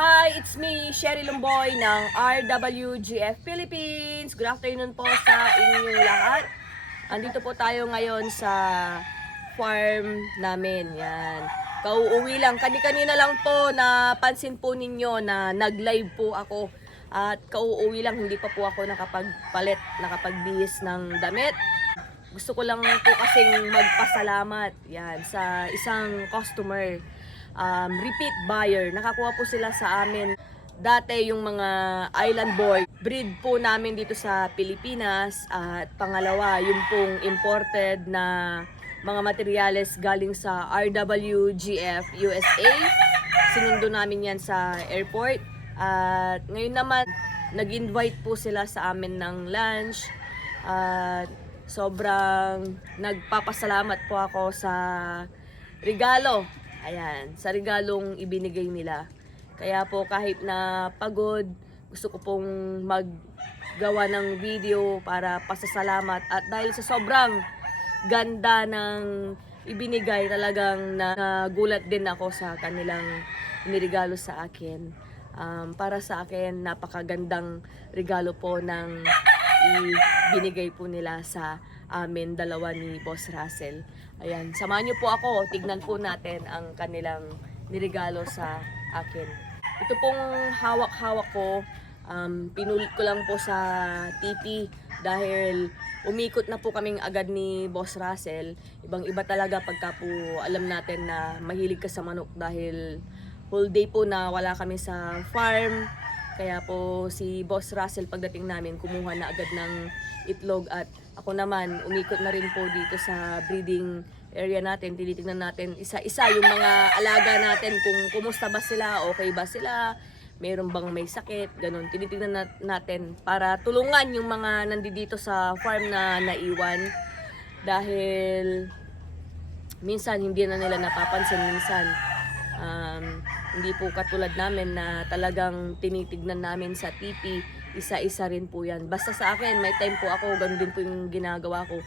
Hi, it's me, Sherry Lumboy ng RWGF Philippines. Good afternoon po sa inyong lahat. Andito po tayo ngayon sa farm namin. Yan. Kauuwi lang. Kani-kanina lang po napansin po ninyo na nag-live po ako. At kauuwi lang, hindi pa po ako nakapagpalit, nakapagbihis ng damit. Gusto ko lang po kasing magpasalamat yan sa isang customer um, repeat buyer. Nakakuha po sila sa amin dati yung mga island boy. Breed po namin dito sa Pilipinas. At pangalawa, yung pong imported na mga materyales galing sa RWGF USA. Sinundo namin yan sa airport. At ngayon naman, nag-invite po sila sa amin ng lunch. At sobrang nagpapasalamat po ako sa regalo. Ayan, sa regalong ibinigay nila. Kaya po kahit na pagod, gusto ko pong maggawa ng video para pasasalamat. At dahil sa sobrang ganda ng ibinigay, talagang nagulat din ako sa kanilang niregalo sa akin. Um, para sa akin, napakagandang regalo po ng ibinigay po nila sa amin dalawa ni Boss Russell. Ayan, samahan niyo po ako, tignan po natin ang kanilang niregalo sa akin. Ito pong hawak-hawak ko, um, pinulit ko lang po sa TP dahil umikot na po kaming agad ni Boss Russell. Ibang-iba talaga pagka po alam natin na mahilig ka sa manok dahil whole day po na wala kami sa farm. Kaya po si Boss Russell pagdating namin kumuha na agad ng itlog at ako naman umikot na rin po dito sa breeding area natin. Tinitingnan natin isa-isa yung mga alaga natin kung kumusta ba sila, okay ba sila, meron bang may sakit, ganun. Tinitingnan nat- natin para tulungan yung mga nandito sa farm na naiwan dahil minsan hindi na nila napapansin minsan um, hindi po katulad namin na talagang tinitignan namin sa TV isa-isa rin po yan. Basta sa akin may time po ako ganun din po yung ginagawa ko.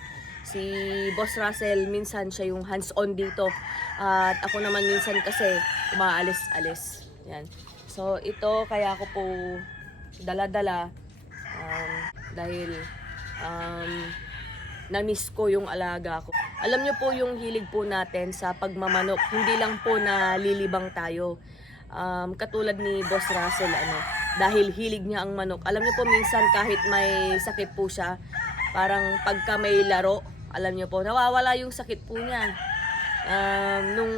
Si Boss Russell minsan siya yung hands-on dito. At ako naman minsan kasi umaalis-alis. Yan. So ito kaya ako po dala-dala um, dahil um, na-miss ko yung alaga ko. Alam niyo po yung hilig po natin sa pagmamanok, hindi lang po na lilibang tayo. Um, katulad ni Boss Russell, ano, dahil hilig niya ang manok. Alam niyo po minsan kahit may sakit po siya, parang pagka may laro, alam niyo po, nawawala yung sakit po niya. Um, nung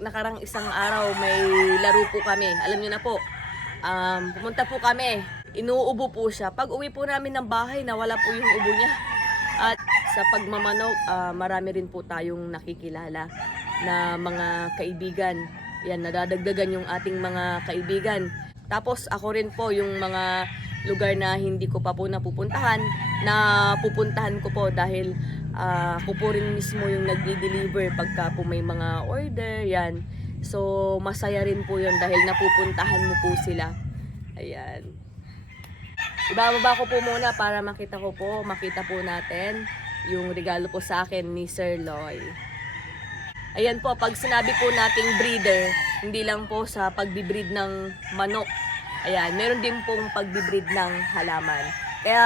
nakarang isang araw, may laro po kami. Alam niyo na po, um, pumunta po kami, inuubo po siya. Pag uwi po namin ng bahay, nawala po yung ubo niya. At sa pagmamanok, ah, marami rin po tayong nakikilala na mga kaibigan. Yan, nadadagdagan yung ating mga kaibigan. Tapos ako rin po yung mga lugar na hindi ko pa po napupuntahan, na pupuntahan ko po dahil ah, ako po rin mismo yung nagdi-deliver pagka po may mga order, yan. So, masaya rin po yun dahil napupuntahan mo po sila. Ayan. Ibababa ko po muna para makita ko po, makita po natin yung regalo po sa akin ni Sir Loy. Ayan po, pag sinabi po nating breeder, hindi lang po sa pagbibreed ng manok. Ayan, meron din pong pagbibreed ng halaman. Kaya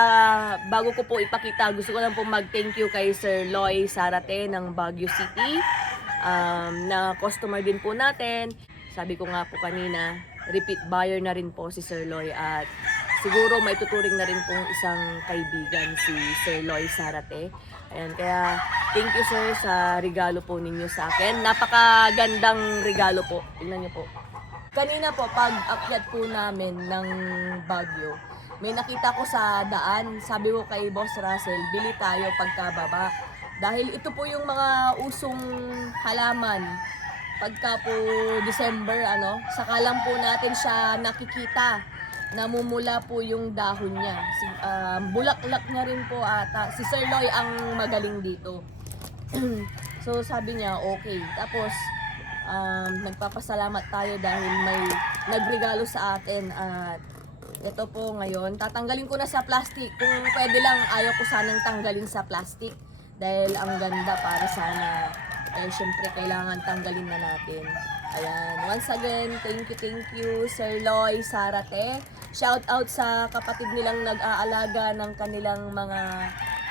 bago ko po ipakita, gusto ko lang po mag-thank you kay Sir Loy Sarate ng Baguio City. Um, na customer din po natin. Sabi ko nga po kanina, repeat buyer na rin po si Sir Loy at siguro may tuturing na rin pong isang kaibigan si Sir Loy Sarate. Ayan, kaya thank you sir sa regalo po ninyo sa akin. Napakagandang regalo po. Tingnan niyo po. Kanina po, pag akyat po namin ng Baguio, may nakita ko sa daan. Sabi ko kay Boss Russell, bili tayo pagkababa. Dahil ito po yung mga usong halaman. Pagka po December, ano, saka lang po natin siya nakikita namumula po yung dahon niya. Si, um, bulaklak niya rin po ata. Si Sir Loy ang magaling dito. so sabi niya, okay. Tapos, um, nagpapasalamat tayo dahil may nagregalo sa atin at ito po ngayon, tatanggalin ko na sa plastic. Kung pwede lang, ayaw ko sanang tanggalin sa plastic dahil ang ganda para sana eh syempre kailangan tanggalin na natin. Ayan, once again, thank you, thank you, Sir Loy Sarate. Shout out sa kapatid nilang nag-aalaga ng kanilang mga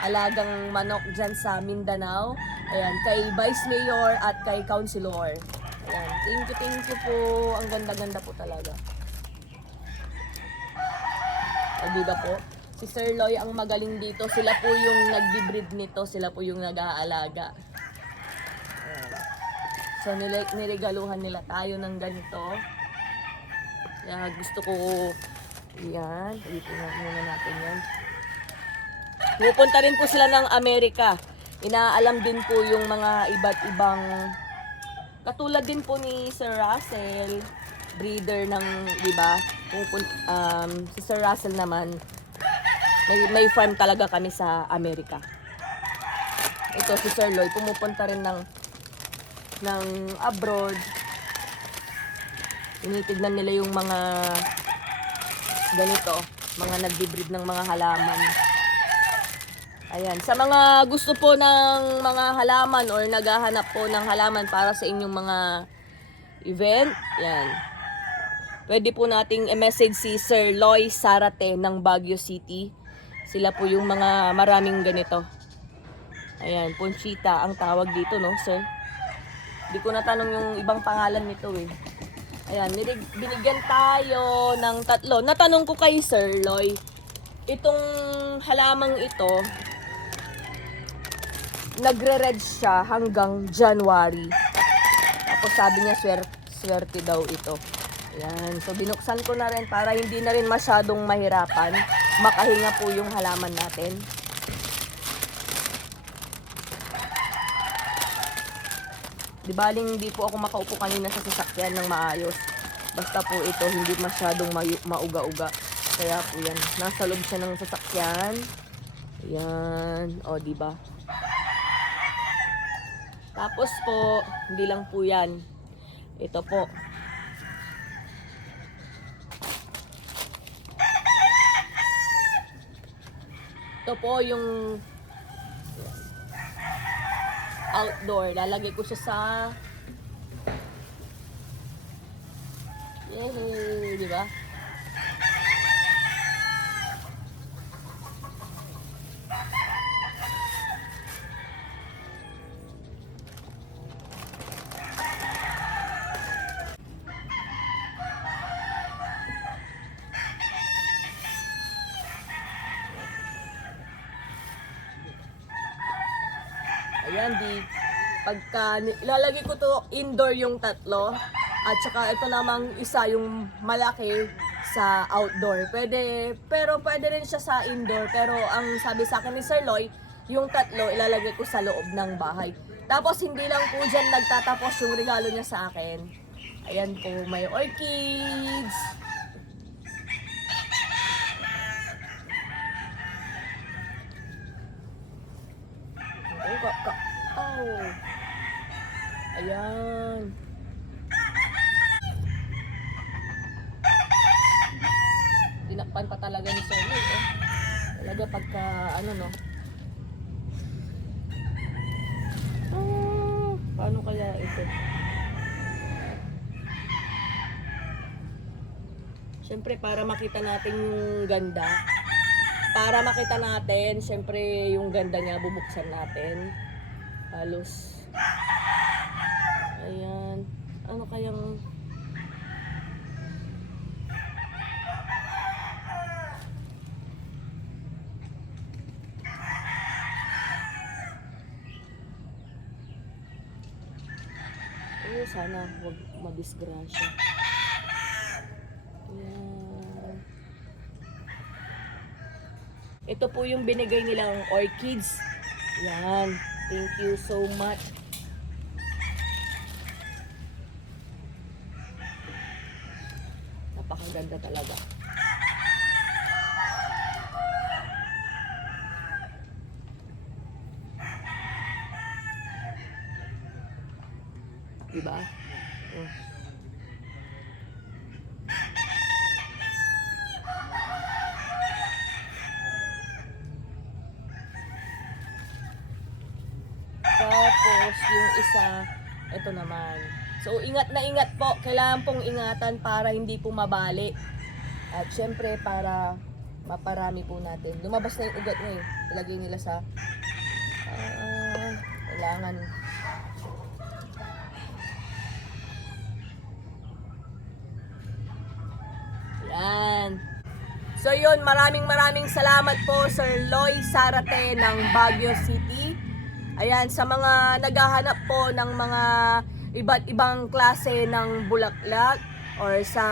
alagang manok dyan sa Mindanao. Ayan, kay Vice Mayor at kay Councilor. Ayan, thank you, thank you po. Ang ganda-ganda po talaga. Ba po? Si Sir Loy ang magaling dito. Sila po yung nagdi-breed nito. Sila po yung nag-aalaga. So, nile- niregaluhan nila tayo ng ganito. Kaya gusto ko, yan, dito na muna natin yan. Pupunta rin po sila ng Amerika. Inaalam din po yung mga iba't ibang, katulad din po ni Sir Russell, breeder ng, di ba? Um, si Sir Russell naman, may, may farm talaga kami sa Amerika. Ito si Sir Lloyd, pumupunta rin ng ng abroad. Tinitignan nila yung mga ganito, mga nagbi-breed ng mga halaman. Ayan, sa mga gusto po ng mga halaman or naghahanap po ng halaman para sa inyong mga event, yan. Pwede po nating i-message si Sir Loy Sarate ng Baguio City. Sila po yung mga maraming ganito. Ayan, Ponchita ang tawag dito, no, sir? Di ko natanong yung ibang pangalan nito eh. Ayan, binigyan tayo ng tatlo. Natanong ko kay Sir Loy, itong halamang ito, nagre-red siya hanggang January. Tapos sabi niya, swer swerte daw ito. Ayan, so binuksan ko na rin para hindi na rin masyadong mahirapan. Makahinga po yung halaman natin. Di baling hindi po ako makaupo kanina sa sasakyan ng maayos. Basta po ito hindi masyadong mauga-uga. Kaya po yan. Nasa loob siya ng sasakyan. Yan. O, di ba? Tapos po, hindi lang po yan. Ito po. Ito po yung outdoor. Lalagay ko siya sa Yay! Di ba? Ayan, di pagka ilalagay ko to indoor yung tatlo at saka ito namang isa yung malaki sa outdoor. Pwede, pero pwede rin siya sa indoor. Pero ang sabi sa akin ni Sir Loy, yung tatlo ilalagay ko sa loob ng bahay. Tapos hindi lang po dyan nagtatapos yung regalo niya sa akin. Ayan po, may orchids. Oh, ka, ka, oh. Ayan. Tinakpan pa talaga ni Lloyd, eh. Talaga pagka, ano no. Ah, paano kaya ito? Siyempre, para makita natin yung ganda. Para makita natin, siyempre, yung ganda niya, bubuksan natin. Halos. Ayan. Ano kayang... Oh, sana wag madisgrasya. Ayan. Ito po yung binigay nilang orchids. Yan. Thank you so much. Talaga. Diba? Mm. Tapos, yung isa, ito naman. So ingat na ingat po, kailangan pong ingatan para hindi po mabali. At syempre para maparami po natin. Lumabas na yung ugat mo eh. Ilagay nila sa ah, kailangan Yan. So yun, maraming maraming salamat po Sir Loy Sarate ng Baguio City. Ayan, sa mga naghahanap po ng mga iba't ibang klase ng bulaklak or sa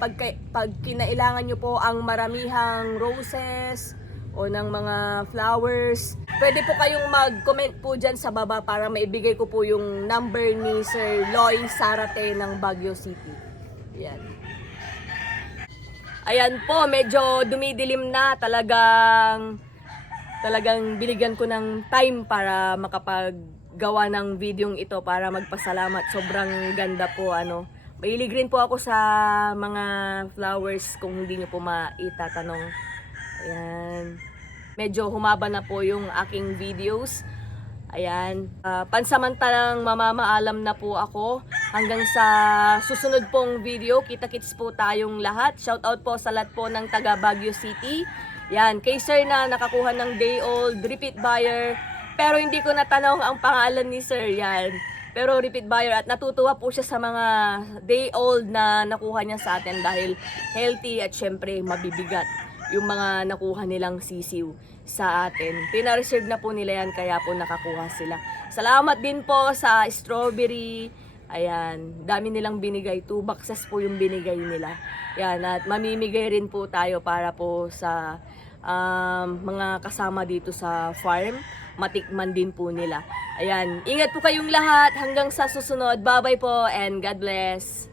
pag, pag kinailangan nyo po ang maramihang roses o ng mga flowers, pwede po kayong mag-comment po dyan sa baba para maibigay ko po yung number ni Sir Loy Sarate ng Baguio City. Yan. Ayan po, medyo dumidilim na talagang talagang binigyan ko ng time para makapaggawa ng videong ito para magpasalamat. Sobrang ganda po ano. Mahilig rin po ako sa mga flowers kung hindi nyo po maitatanong. Ayan. Medyo humaba na po yung aking videos. Ayan. Ah, pansamantalang mamamaalam na po ako. Hanggang sa susunod pong video, kita-kits po tayong lahat. Shout out po sa lahat po ng taga Baguio City. Yan, kay sir na nakakuha ng day old, repeat buyer. Pero hindi ko natanong ang pangalan ni sir. Yan. Pero repeat buyer at natutuwa po siya sa mga day old na nakuha niya sa atin dahil healthy at syempre mabibigat yung mga nakuha nilang sisiw sa atin. Pinareserve na po nila yan kaya po nakakuha sila. Salamat din po sa strawberry. Ayan, dami nilang binigay. Two boxes po yung binigay nila. Yan, at mamimigay rin po tayo para po sa um, mga kasama dito sa farm. Matikman din po nila. Ayan, ingat po kayong lahat hanggang sa susunod. Bye-bye po and God bless.